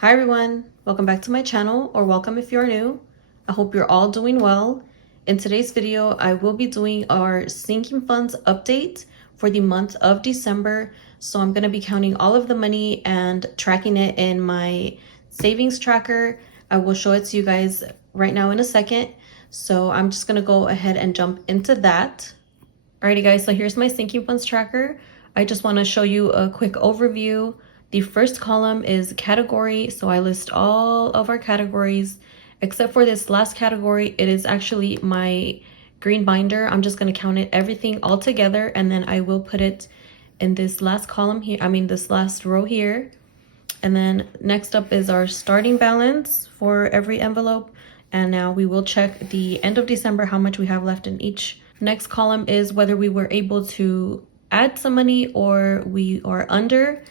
Hi everyone, welcome back to my channel, or welcome if you're new. I hope you're all doing well. In today's video, I will be doing our sinking funds update for the month of December. So I'm going to be counting all of the money and tracking it in my savings tracker. I will show it to you guys right now in a second. So I'm just going to go ahead and jump into that. Alrighty guys, so here's my sinking funds tracker. I just want to show you a quick overview. The first column is category, so I list all of our categories except for this last category. It is actually my green binder. I'm just going to count it everything all together, and then I will put it in this last column here, this last row here. And then next up is our starting balance for every envelope, and now we will check the end of December how much we have left in each. Next column is whether we were able to add some money or we are under.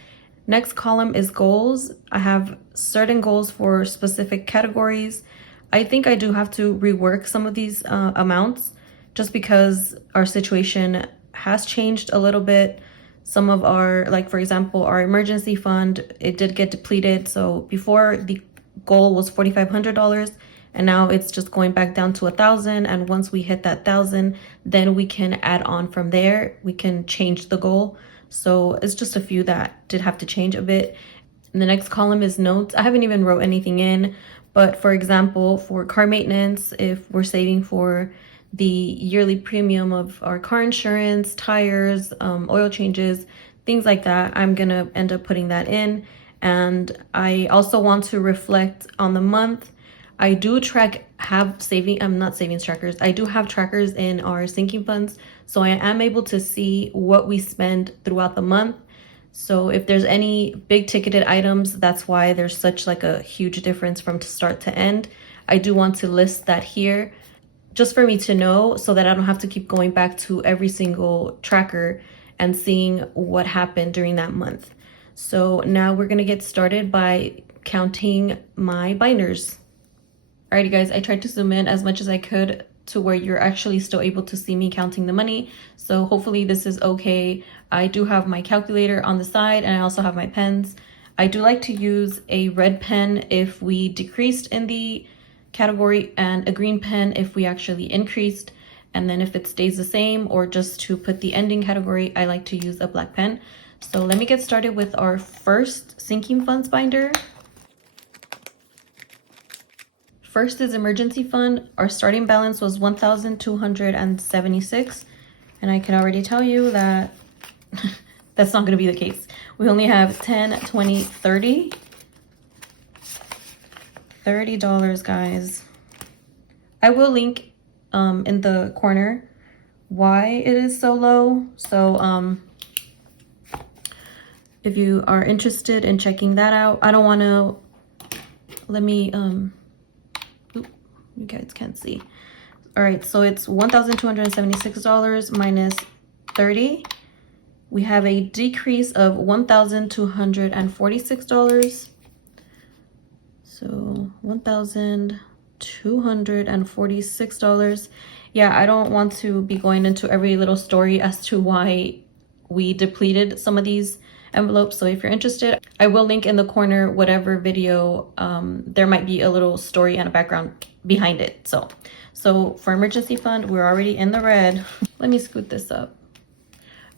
Next column is goals. I have certain goals for specific categories. I think I do have to rework some of these amounts just because our situation has changed a little bit. Some of our, like for example, our emergency fund, it did get depleted. So before the goal was $4,500 and now it's just going back down to 1,000. And once we hit that 1,000, then we can add on from there. We can change the goal. So it's just a few that did have to change a bit. And the next column is notes. I haven't even wrote anything in, but for example, for car maintenance, if we're saving for the yearly premium of our car insurance, tires, oil changes, things like that, I'm gonna end up putting that in. And I also want to reflect on the month. I do have savings trackers. I do have trackers in our sinking funds. So I am able to see what we spend throughout the month. So if there's any big ticketed items, that's why there's such like a huge difference from start to end. I do want to list that here just for me to know so that I don't have to keep going back to every single tracker and seeing what happened during that month. So now we're gonna get started by counting my binders. Alrighty guys, I tried to zoom in as much as I could to where you're actually still able to see me counting the money. So hopefully this is okay. I do have my calculator on the side and I also have my pens. I do like to use a red pen if we decreased in the category and a green pen if we actually increased. And then if it stays the same, or just to put the ending category, I like to use a black pen. So let me get started with our first sinking funds binder. First is emergency fund. Our starting balance was 1,276, and I can already tell you that that's not going to be the case. We only have 10, 20, 30. $30, guys. I will link in the corner why it is so low. So if you are interested in checking that out, I don't want to, you guys can't see. All right, so it's $1,276 minus 30. We have a decrease of $1,246. So $1,246. Yeah, I don't want to be going into every little story as to why we depleted some of these envelopes. So if you're interested, I will link in the corner whatever video. There might be a little story and a background behind it. So for emergency fund, we're already in the red. Let me scoot this up.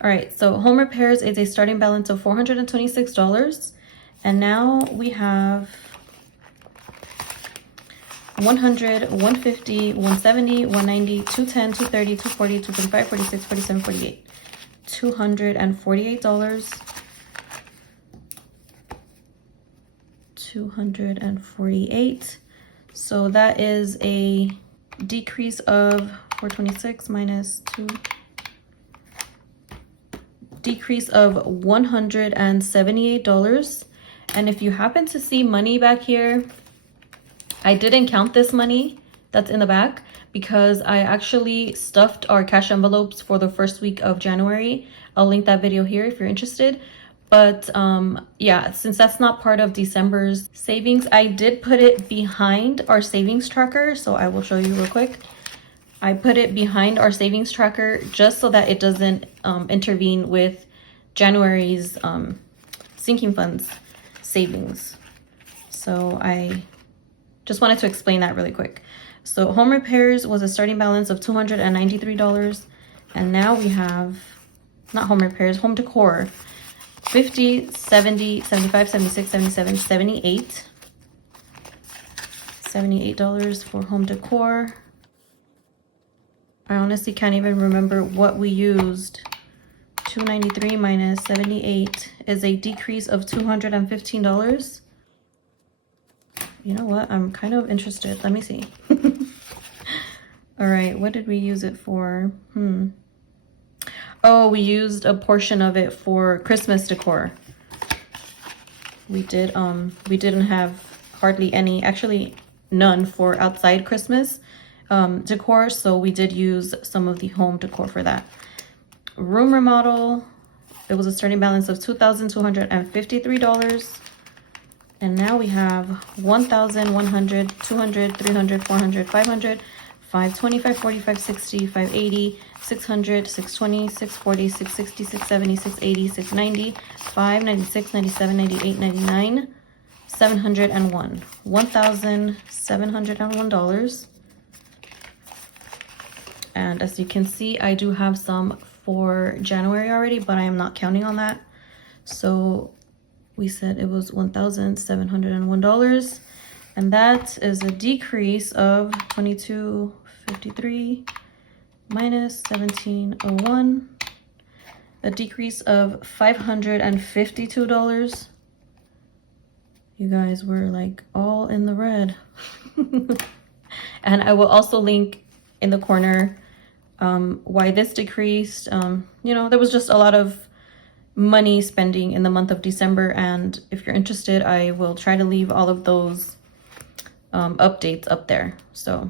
All right, so home repairs is a starting balance of $426. And now we have 100, 150, 170, 190, 210, 230, 240, 245, 46, 47, 48. $248. $248. So that is a decrease of 426 minus 2. Decrease of $178. And if you happen to see money back here, I didn't count this money that's in the back because I actually stuffed our cash envelopes for the first week of January. I'll link that video here if you're interested. But yeah, since that's not part of December's savings, I did put it behind our savings tracker. So I will show you real quick. I put it behind our savings tracker just so that it doesn't intervene with January's sinking funds savings. So So I just wanted to explain that really quick. So home repairs was a starting balance of $293. And now we have, not home repairs, home decor, 50, 70, 75, 76, 77, 78. $78 for home decor. I honestly can't even remember what we used. 293 minus 78 is a decrease of $215. You know what? I'm kind of interested. Let me see. All right, what did we use it for? Oh, we used a portion of it for Christmas decor. We didn't have hardly any, actually none for outside Christmas decor, so we did use some of the home decor for that. Room remodel, it was a starting balance of $2,253. And now we have 1,100, 200, 300, 400, 500, 520, 540, 560, 580, 600, 620, 640, 660, 670, 680, 690, 596, 97, 98, 99, 701. $1,701. And as you can see, I do have some for January already, but I am not counting on that. So we said it was $1,701, and that is a decrease of $22.53 minus $17.01, a decrease of $552. You guys were like all in the red. And I will also link in the corner why this decreased. You know, there was just a lot of money spending in the month of December, and if you're interested, I will try to leave all of those updates up there. So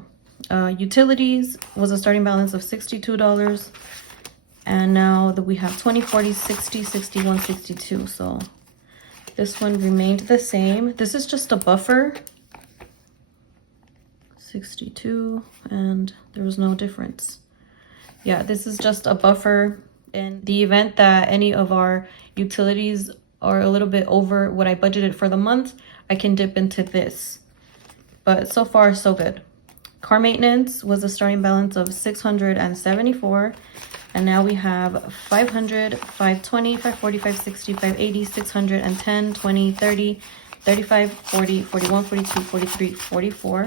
utilities was a starting balance of $62, and now that we have 20, 40, 60, 61, 62. So this one remained the same. This is just a buffer. 62, and there was no difference. Yeah, this is just a buffer. In the event that any of our utilities are a little bit over what I budgeted for the month, I can dip into this. But so far, so good. Car maintenance was a starting balance of $674. And now we have 500, 520, 540, 560, 580, 610, 20, 30, 35, 40, 41, 42, 43, 44,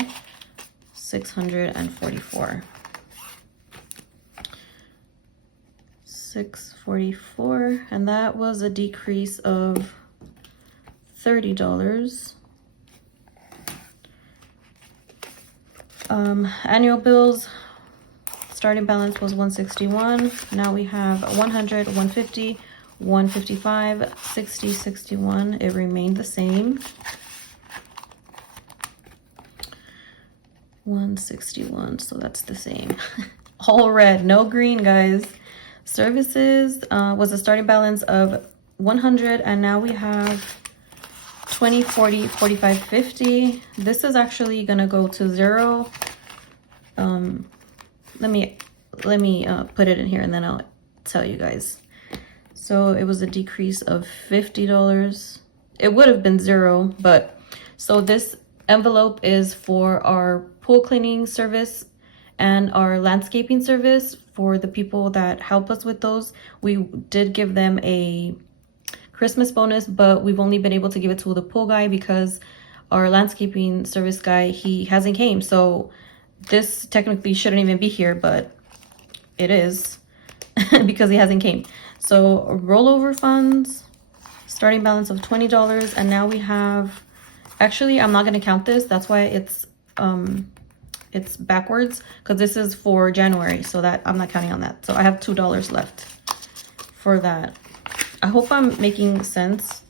644. 644, and that was a decrease of $30. Annual bills, starting balance was 161. Now we have 100, 150, 155, 60, 61. It remained the same. 161, so that's the same. All red, no green, guys. Services was a starting balance of 100, and now we have 20, 40, 45, 50. This is actually gonna go to 0. Let me put it in here, and then I'll tell you guys. So it was a decrease of $50. It would have been 0, but so this envelope is for our pool cleaning service and our landscaping service. For the people that help us with those, we did give them a Christmas bonus, but we've only been able to give it to the pool guy because our landscaping service guy, he hasn't came. So this technically shouldn't even be here, but it is because he hasn't came. So rollover funds, starting balance of $20, and now we have, actually I'm not going to count this, that's why it's backwards, because this is for January, so that I'm not counting on that. So I have $2 left for that. I hope I'm making sense,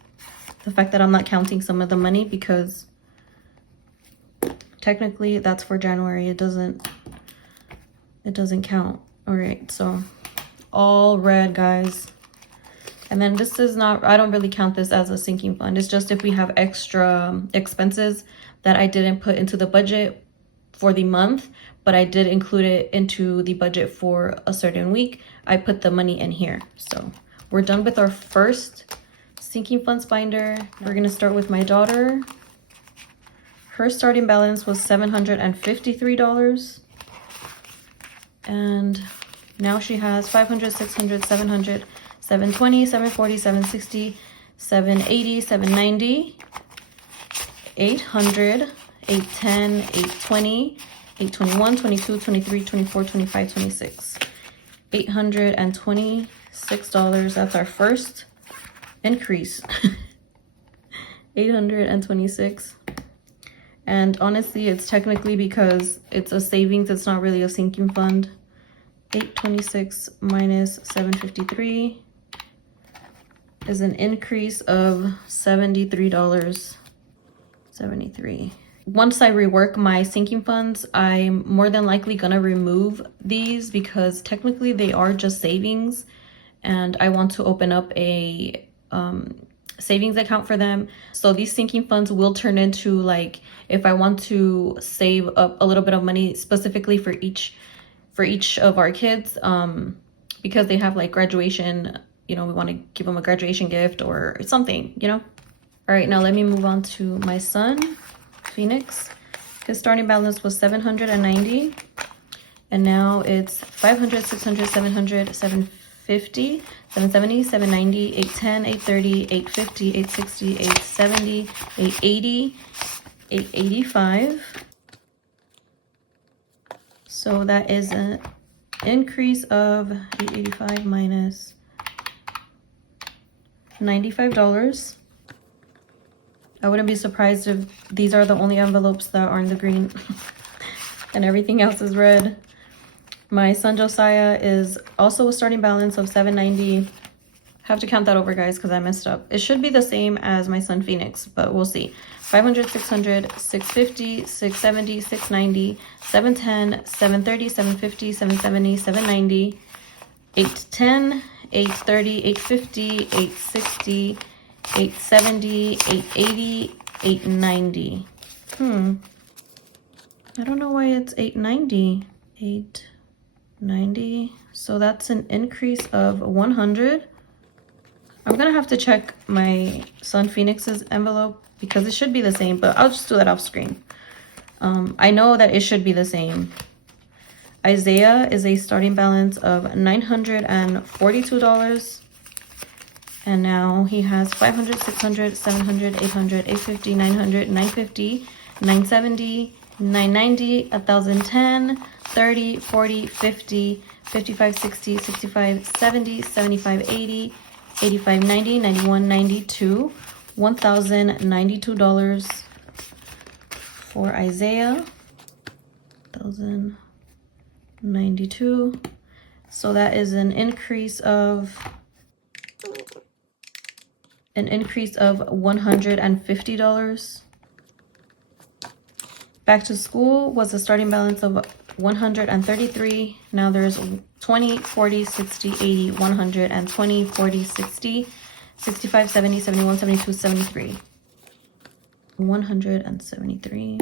the fact that I'm not counting some of the money, because technically that's for January. It doesn't count. All right, so all red, guys. And then this is not, I don't really count this as a sinking fund. It's just if we have extra expenses that I didn't put into the budget for the month, but I did include it into the budget for a certain week, I put the money in here. So we're done with our first sinking funds binder. We're gonna start with my daughter. Her starting balance was $753. And now she has 500, 600, 700, 720, 740, 760, 780, 790, 800, 810, 820, 821, 22, 23, 24, 25, 26. $826. That's our first increase. 826. And honestly, it's technically because it's a savings, it's not really a sinking fund. 826 minus 753 is an increase of $73. 73. Once I rework my sinking funds, I'm more than likely gonna remove these because technically they are just savings, and I want to open up a savings account for them. So these sinking funds will turn into, like, if I want to save up a little bit of money specifically for each of our kids, because they have like graduation, you know, we want to give them a graduation gift or something, you know. All right, now let me move on to my son, Phoenix. His starting balance was 790, and now it's 500, 600, 700, 750, 770, 790, 810, 830, 850, 860, 870, 880, 885. So that is an increase of 885 minus $95. I wouldn't be surprised if these are the only envelopes that are in the green and everything else is red. My son Josiah is also a starting balance of 790. Have to count that over, guys, because I messed up. It should be the same as my son Phoenix, but we'll see. 500, 600, 650, 670, 690, 710, 730, 750, 770, 790, 810, 830, 850, 860, 870, 880, 890. I don't know why it's 890. 890. So that's an increase of 100. I'm gonna have to check my son Phoenix's envelope because it should be the same, but I'll just do that off screen. I know that it should be the same. Isaiah is a starting balance of $942. And now he has 500, 600, 700, 800, 850, 900, 950, 970, 990, 1010, 30, 40, 50, 55, 60, 65, 70, 75, 80, 85, 90, 91, 92, $1,092 for Isaiah. 1,092. So that is an increase of $150. Back to school was a starting balance of 133. Now there's 20, 40, 60, 80, 100, and 20, 40, 60, 65, 70, 71, 72, 73. 173.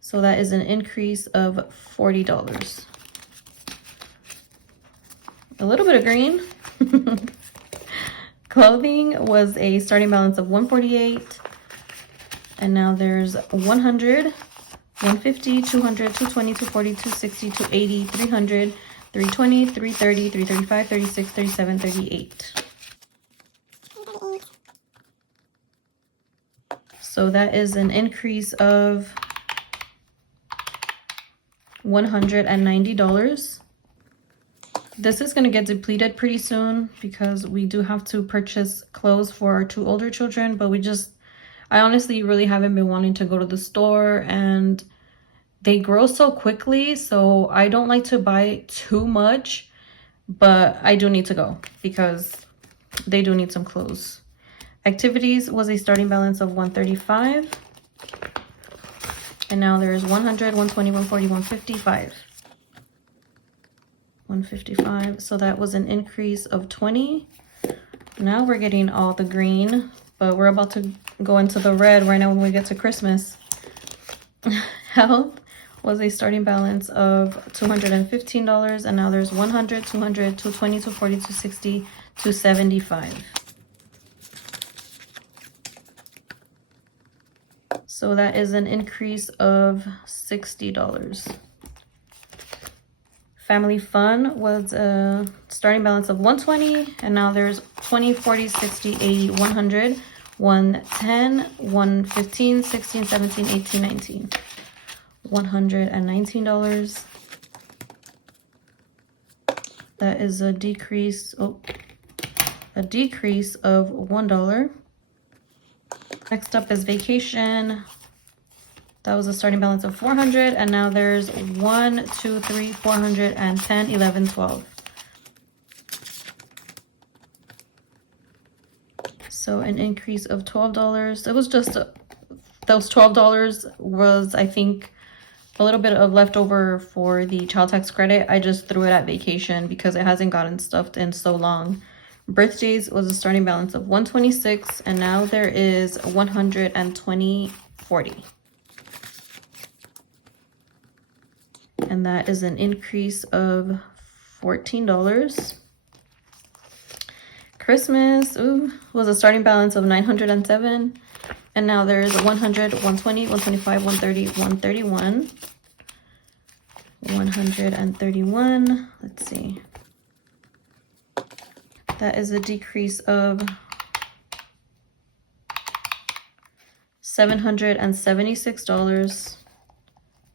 So that is an increase of $40. A little bit of green. Clothing was a starting balance of 148. And now there's 100, 150, 200, 220, 240, 260, 280, 300, 320, 330, 335, 36, 37, 38. So that is an increase of $190. This is going to get depleted pretty soon because we do have to purchase clothes for our two older children, but I honestly really haven't been wanting to go to the store, and they grow so quickly, so I don't like to buy too much, but I do need to go because they do need some clothes. Activities was a starting balance of 135, and now there's 100, 120, 140, 155. 155. So that was an increase of 20. Now we're getting all the green, but we're about to go into the red right now when we get to Christmas. Health was a starting balance of $215, and now there's 100, 200, 220, 240, 260, 275. So that is an increase of $60. Family Fun was a starting balance of 120, and now there's 20, 40, 60, 80, 100, 110, 115, 16, 17, 18, 19. $119. That is a decrease, of $1. Next up is Vacation. That was a starting balance of 400, and now there's 1, 2, 3, 410, 11, 12. So an increase of $12. It was just those $12 was, I think, a little bit of leftover for the child tax credit. I just threw it at Vacation because it hasn't gotten stuffed in so long. Birthdays was a starting balance of 126, and now there is 120.40. And that is an increase of $14. Christmas was a starting balance of 907, and now there's 100, 120, 125, 130, 131. 131. Let's see. That is a decrease of $776.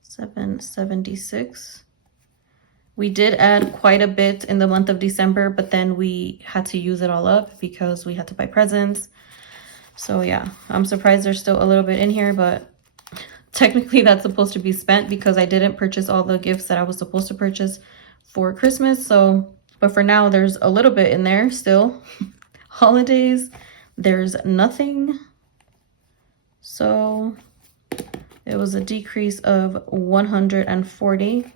776. We did add quite a bit in the month of December, but then we had to use it all up because we had to buy presents. So yeah, I'm surprised there's still a little bit in here, but technically that's supposed to be spent because I didn't purchase all the gifts that I was supposed to purchase for Christmas. So, but for now, there's a little bit in there still. Holidays, there's nothing. So it was a decrease of 140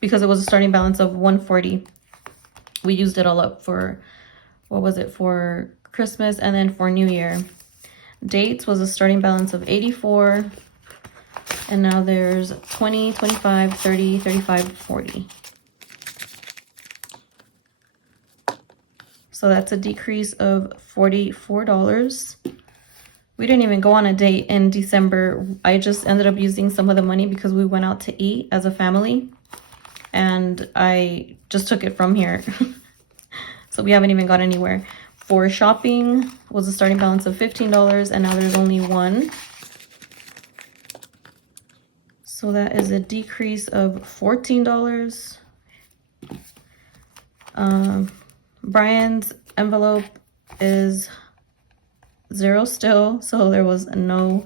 because it was a starting balance of 140. We used it all up for, what was it, for Christmas and then for New Year. Dates was a starting balance of 84. And now there's 20, 25, 30, 35, 40. So that's a decrease of $44. We didn't even go on a date in December. I just ended up using some of the money because we went out to eat as a family. And I just took it from here. So we haven't even got anywhere. For shopping was a starting balance of $15, and now there's only one. So that is a decrease of $14. Brian's envelope is 0 still, so there was no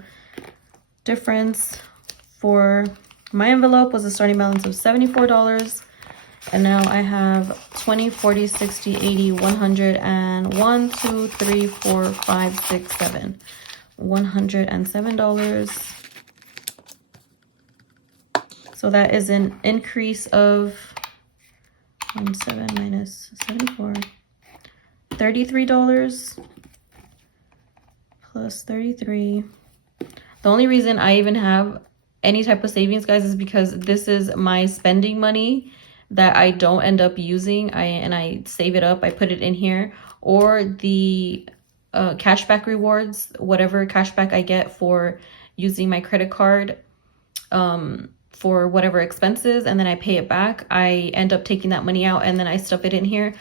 difference. For my envelope was a starting balance of $74, and now I have 20, 40, 60, 80, 100, and 1, 2, 3, 4, 5, 6, 7. $107. So that is an increase of 7 minus 74, $33 plus 33. The only reason I even have any type of savings, guys, is because this is my spending money that I don't end up using. I save it up, I put it in here, or the cashback rewards, whatever cashback I get for using my credit card for whatever expenses, and then I pay it back. I end up taking that money out and then I stuff it in here.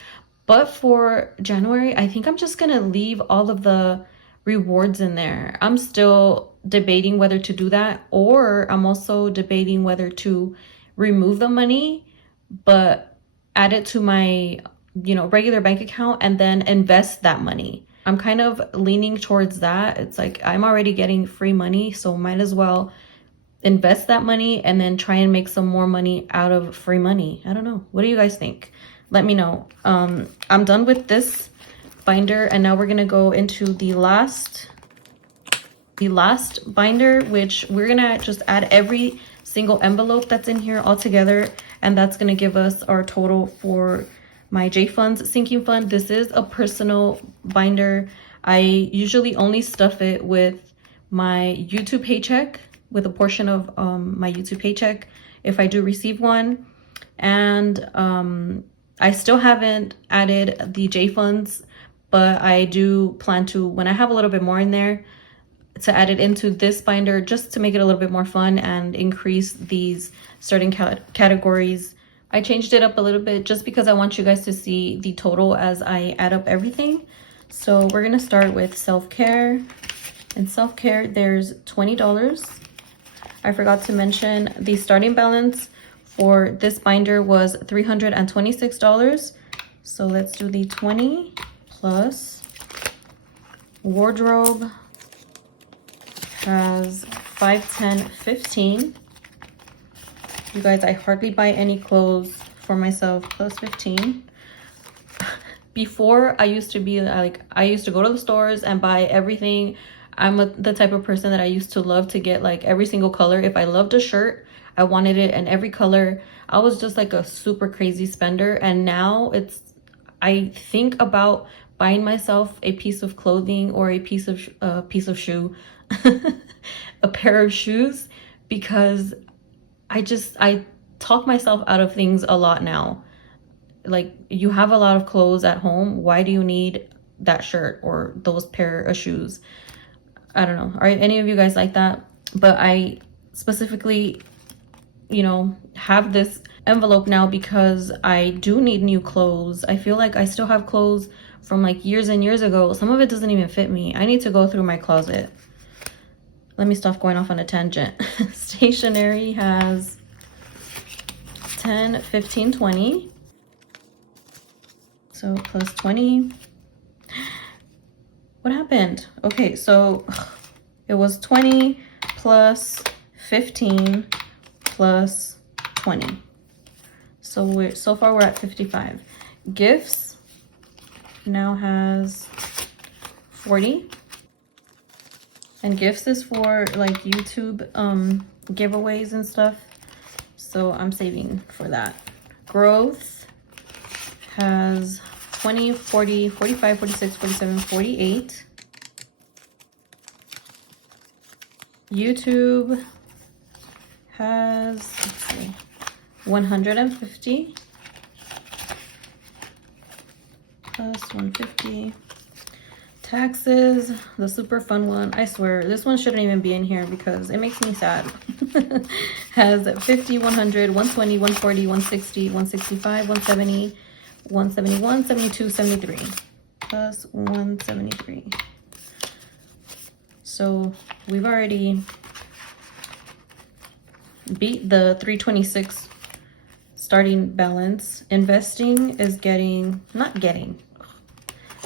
But for January, I think I'm just gonna leave all of the rewards in there. I'm still debating whether to do that, or I'm also debating whether to remove the money but add it to my regular bank account and then invest that money. I'm kind of leaning towards that. It's like I'm already getting free money, so might as well invest that money and then try and make some more money out of free money. I don't know. What do you guys think? Let me know. I'm done with this binder, and now we're gonna go into the last binder, which we're gonna just add every single envelope that's in here all together, and that's gonna give us our total for my J Funds sinking fund. This is a personal binder. I usually only stuff it with my YouTube paycheck, with a portion of my YouTube paycheck if I do receive one. And I still haven't added the J Funds, but I do plan to, when I have a little bit more in there, to add it into this binder just to make it a little bit more fun and increase these starting categories. I changed it up a little bit just because I want you guys to see the total as I add up everything. So we're gonna start with self-care. In self-care, there's $20. I forgot to mention the starting balance for this binder was $326. So let's do the 20 plus wardrobe has 5, 10, 15. You guys, I hardly buy any clothes for myself, plus 15. Before, I used to be like, I used to go to the stores and buy everything. I'm the type of person that I used to love to get like every single color. If I loved a shirt, I wanted it in every color. I was just like a super crazy spender. And now I think about buying myself a piece of clothing or a piece of shoe, a pair of shoes, because I talk myself out of things a lot now. Like, you have a lot of clothes at home. Why do you need that shirt or those pair of shoes? I don't know. Are any of you guys like that? But I specifically, you know, have this envelope now because I do need new clothes. I feel like I still have clothes from like years and years ago. Some of it doesn't even fit me. I need to go through my closet. Let me stop going off on a tangent. Stationery has 10, 15, 20. So plus 20. What happened? Okay, so it was 20 plus 15 plus 20. So so far we're at 55. Gifts now has 40. And gifts is for like YouTube giveaways and stuff. So I'm saving for that. Growth has 20, 40, 45, 46, 47, 48. YouTube has, let's see, 150 plus 150. Taxes, the super fun one. I swear, this one shouldn't even be in here because it makes me sad. Has 50, 100, 120, 140, 160, 165, 170, 171, 72, 73. Plus 173. So we've already beat the 326 starting balance. Investing is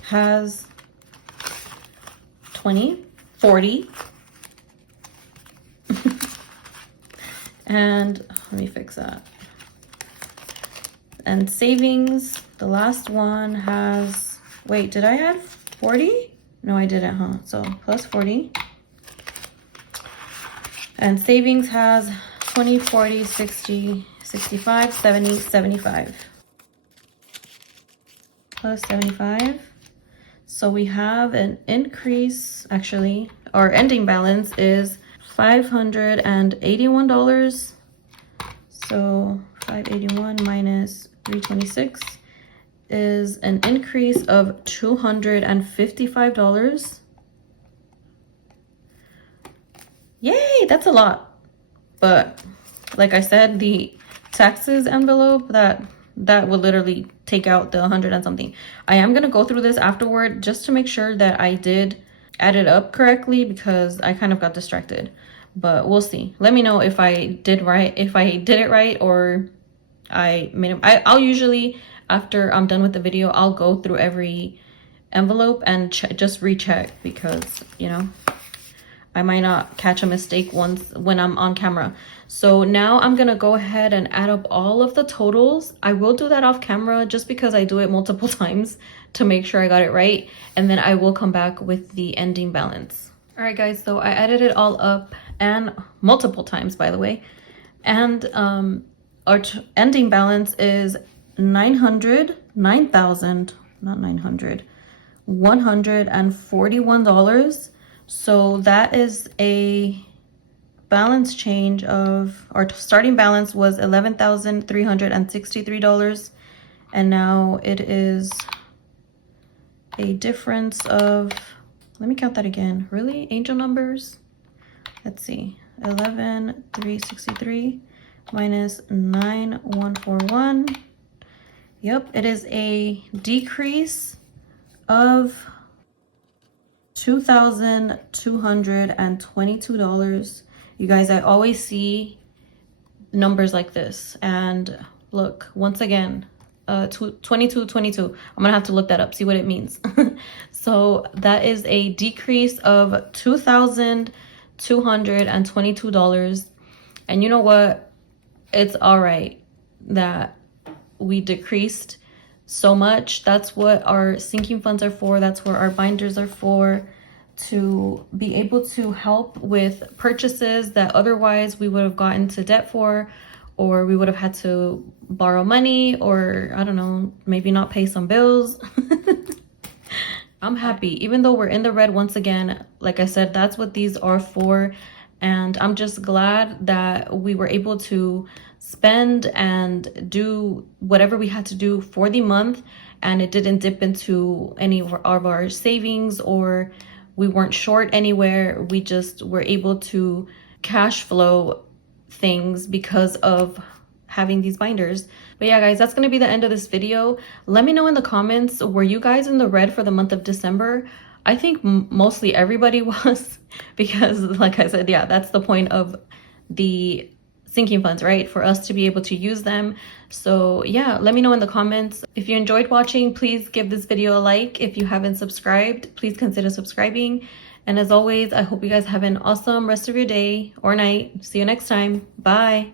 has 20, 40. And let me fix that. And savings, the last one has, wait, did I add 40? No, I didn't, huh? So plus 40. And savings has 20, 40, 60, 65, 70, 75. Plus 75. So we have an increase, actually, our ending balance is $581. So 581 minus 326 is an increase of $255. Yay, that's a lot. But like I said, the taxes envelope, that will literally take out the 100 and something. I am gonna go through this afterward just to make sure that I did add it up correctly because I kind of got distracted. But we'll see. Let me know if I did it right, or I made them. I'll usually, after I'm done with the video, I'll go through every envelope and just recheck because, you know, I might not catch a mistake once when I'm on camera. So now I'm gonna go ahead and add up all of the totals. I will do that off camera just because I do it multiple times to make sure I got it right. And then I will come back with the ending balance. All right, guys, so I added it all up, and multiple times, by the way. And our ending balance is $141. So that is a balance change of, our starting balance was $11,363, and now it is a difference of let me count that again. Really? Angel numbers? Let's see. 11,363 minus 9,141. Yep, it is a decrease of $2,222. You guys, I always see numbers like this, and look, once again, 2222. I'm gonna have to look that up, see what it means. So that is a decrease of $2,222. And you know what, it's all right that we decreased so much. That's what our sinking funds are for. That's what our binders are for, to be able to help with purchases that otherwise we would have gotten into debt for, or we would have had to borrow money, or I don't know, maybe not pay some bills. I'm happy, even though we're in the red once again. Like I said, that's what these are for. And I'm just glad that we were able to spend and do whatever we had to do for the month, and it didn't dip into any of our savings, or we weren't short anywhere. We just were able to cash flow things because of having these binders. But yeah, guys, that's gonna be the end of this video. Let me know in the comments, were you guys in the red for the month of December? I think mostly everybody was, because like I said, yeah, that's the point of the sinking funds, right? For us to be able to use them. So yeah, let me know in the comments. If you enjoyed watching, please give this video a like. If you haven't subscribed, please consider subscribing. And as always, I hope you guys have an awesome rest of your day or night. See you next time. Bye.